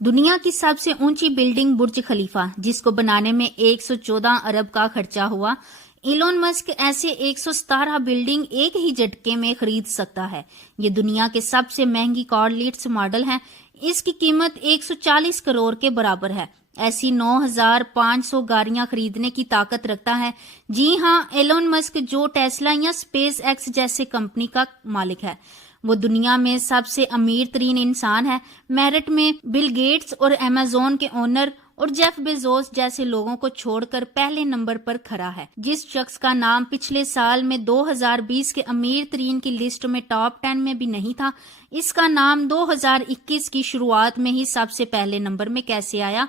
दुनिया की सबसे ऊंची बिल्डिंग बुर्ज खलीफा, जिसको बनाने में 114 अरब का खर्चा हुआ, इलोन मस्क ऐसे 117 बिल्डिंग एक ही झटके में खरीद सकता है। ये दुनिया के सबसे महंगी कार लीड्स मॉडल है। इसकी कीमत 140 करोड़ के बराबर है। ऐसी 9,500 गाड़ियां खरीदने की ताकत रखता है। जी हाँ, एलोन मस्क जो टेस्ला या स्पेस एक्स जैसे कंपनी का मालिक है, वो दुनिया में सबसे अमीर तरीन इंसान है। मेरिट में बिल गेट्स और अमेज़न के ओनर और जेफ बेजोस जैसे लोगों को छोड़कर पहले नंबर पर खड़ा है। जिस शख्स का नाम पिछले साल में 2020 के अमीर तरीन की लिस्ट में टॉप 10 में भी नहीं था, इसका नाम 2021 की शुरुआत में ही सबसे पहले नंबर में कैसे आया?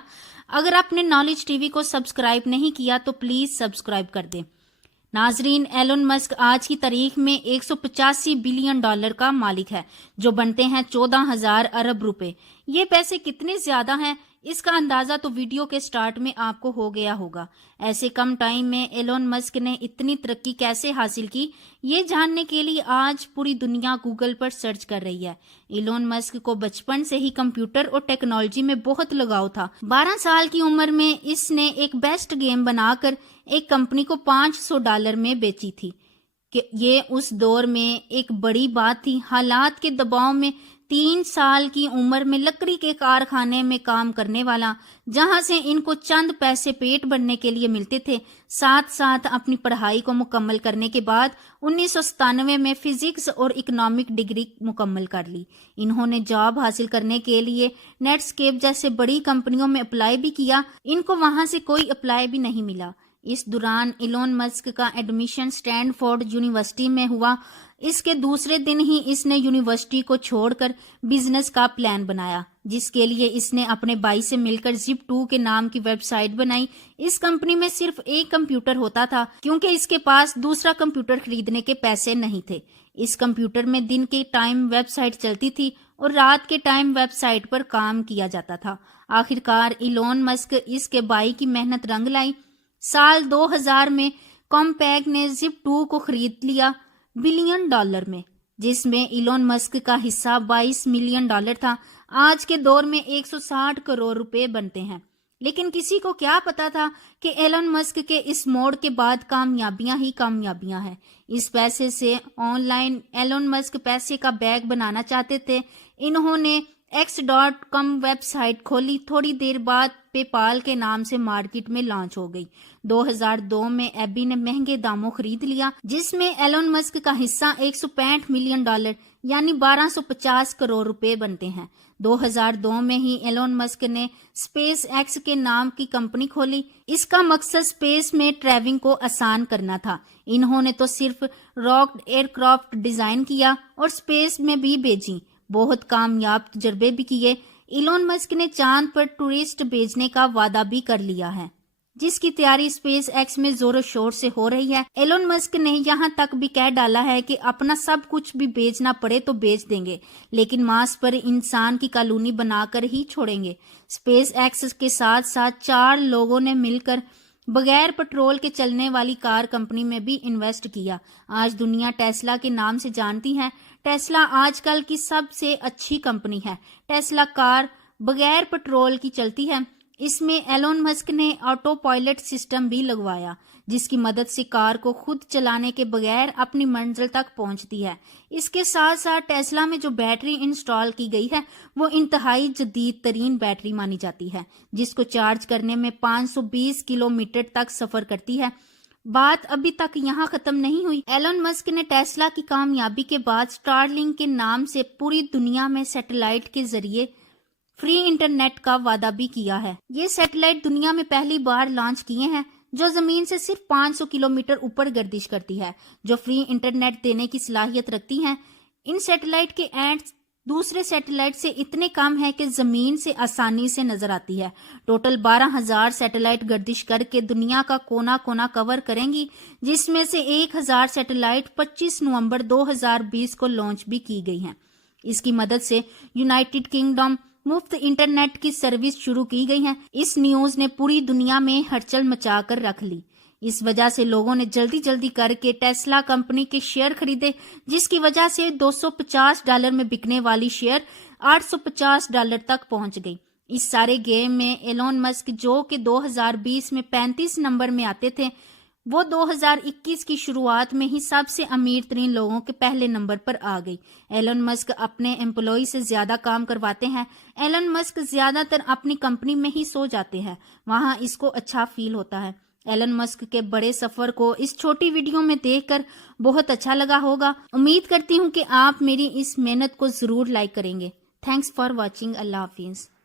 अगर आपने नॉलेज टीवी को सब्सक्राइब नहीं किया तो प्लीज सब्सक्राइब कर दें। नाजरीन, एलोन मस्क आज की तारीख में 185 बिलियन डॉलर का मालिक है, जो बनते हैं 14,000 अरब रुपए। ये पैसे कितने ज्यादा हैं, इसका अंदाजा तो वीडियो के स्टार्ट में आपको हो गया होगा। ऐसे कम टाइम में एलोन मस्क ने इतनी तरक्की कैसे हासिल की, ये जानने के लिए आज पूरी दुनिया गूगल पर सर्च कर रही है। एलोन मस्क को बचपन से ही कंप्यूटर और टेक्नोलॉजी में बहुत लगाव था। 12 साल की उम्र में इसने एक बेस्ट गेम बनाकर एक कंपनी को $500 में बेची थी। कि ये उस दौर में एक बड़ी बात थी। हालात के दबाव में 3 साल की उम्र में लकड़ी के कारखाने में काम करने वाला, जहां से इनको चंद पैसे पेट भरने के लिए मिलते थे, साथ साथ अपनी पढ़ाई को मुकम्मल करने के बाद 1997 में फिजिक्स और इकोनॉमिक डिग्री मुकम्मल कर ली। इन्होंने जॉब हासिल करने के लिए नेटस्केप जैसे बड़ी कंपनियों में अप्लाई भी किया, इनको वहां से कोई अप्लाई भी नहीं मिला। इस दौरान एलोन मस्क का एडमिशन स्टैनफोर्ड यूनिवर्सिटी में हुआ। इसके दूसरे दिन ही इसने यूनिवर्सिटी को छोड़कर बिजनेस का प्लान बनाया, जिसके लिए इसने अपने भाई से मिलकर Zip2 के नाम की वेबसाइट बनाई। इस कंपनी में सिर्फ एक कंप्यूटर होता था, क्योंकि इसके पास दूसरा कंप्यूटर खरीदने के पैसे नहीं थे। इस कंप्यूटर में दिन के टाइम वेबसाइट चलती थी और रात के टाइम वेबसाइट पर काम किया जाता था। आखिरकार एलोन मस्क इसके भाई की मेहनत रंग लाई। साल 2000 में कॉम्पैक ने Zip2 को खरीद लिया $1 बिलियन में, जिसमें एलोन मस्क का हिस्सा $22 मिलियन था। आज के दौर में 160 करोड़ रुपए बनते हैं। लेकिन किसी को क्या पता था कि एलोन मस्क के इस मोड़ के बाद कामयाबियां ही कामयाबियां हैं। इस पैसे से ऑनलाइन एलोन मस्क पैसे का बैग बनाना चाहते थे। इन्होंने X.com वेबसाइट खोली। थोड़ी देर बाद पेपाल के नाम से मार्केट में लॉन्च हो गई। 2002 में एबी ने महंगे दामों खरीद लिया, जिसमें एलोन मस्क का हिस्सा $165 मिलियन यानी 1250 करोड़ रुपए बनते हैं। 2002 में ही एलोन मस्क ने स्पेस एक्स के नाम की कंपनी खोली। इसका मकसद स्पेस में ट्रैवलिंग को आसान करना था। इन्होंने तो सिर्फ रॉकेट एयरक्राफ्ट डिजाइन किया और स्पेस में भी भेजी। बहुत कामयाब तजर्बे भी किए। एलोन मस्क ने चांद पर टूरिस्ट भेजने का वादा भी कर लिया है, जिसकी तैयारी स्पेस एक्स में जोरों शोर से हो रही है। एलोन मस्क ने यहाँ तक भी कह डाला है कि अपना सब कुछ भी बेचना पड़े तो बेच देंगे, लेकिन मार्स पर इंसान की कॉलोनी बनाकर ही छोड़ेंगे। स्पेस एक्स के साथ साथ 4 लोगों ने मिलकर बगैर पेट्रोल के चलने वाली कार कंपनी में भी इन्वेस्ट किया। आज दुनिया टेस्ला के नाम से जानती है। टेस्ला आजकल की सबसे अच्छी कंपनी है। टेस्ला कार बगैर पेट्रोल की चलती है। इसमें एलोन मस्क ने ऑटो पायलट सिस्टम भी लगवाया, जिसकी मदद से कार को खुद चलाने के बगैर अपनी मंजिल तक पहुंचती है। इसके साथ साथ टेस्ला में जो बैटरी इंस्टॉल की गई है, वो इंतहाई जदीद तरीन बैटरी मानी जाती है, जिसको चार्ज करने में 520 किलोमीटर तक सफर करती है। बात अभी तक यहाँ खत्म नहीं हुई। एलोन मस्क ने टेस्ला की कामयाबी के बाद स्टारलिंक के नाम से पूरी दुनिया में सैटेलाइट के जरिए फ्री इंटरनेट का वादा भी किया है। ये सैटेलाइट दुनिया में पहली बार लॉन्च किए हैं, जो जमीन से सिर्फ 500 किलोमीटर ऊपर गर्दिश करती है, जो फ्री इंटरनेट देने की सलाहियत रखती हैं। इन सैटेलाइट के एंड्स दूसरे सैटेलाइट से इतने कम है कि जमीन से आसानी से नजर आती है। टोटल 12,000 सैटेलाइट गर्दिश करके दुनिया का कोना कोना कवर करेंगी, जिसमें से 1,000 सैटेलाइट 25 नवंबर 2020 को लॉन्च भी की गई हैं। इसकी मदद से यूनाइटेड किंगडम मुफ्त इंटरनेट की सर्विस शुरू की गई है। इस न्यूज ने पूरी दुनिया में हलचल मचा कर रख ली। इस वजह से लोगों ने जल्दी जल्दी करके टेस्ला कंपनी के शेयर खरीदे, जिसकी वजह से $250 में बिकने वाली शेयर $850 तक पहुंच गई। اس سارے گیم میں ایلون مسک جو کہ 2020 میں 35 نمبر میں آتے تھے، وہ 2021 کی شروعات میں ہی سب سے امیر ترین لوگوں کے پہلے نمبر پر آ گئی۔ ایلون مسک اپنے امپلائی سے زیادہ کام کرواتے ہیں۔ ایلون مسک زیادہ تر اپنی کمپنی میں ہی سو جاتے ہیں، وہاں اس کو اچھا فیل ہوتا ہے۔ ایلن مسک کے بڑے سفر کو اس چھوٹی ویڈیو میں دیکھ کر بہت اچھا لگا ہوگا۔ امید کرتی ہوں کہ آپ میری اس محنت کو ضرور لائک کریں گے۔ Thanks for watching. اللہ حافظ۔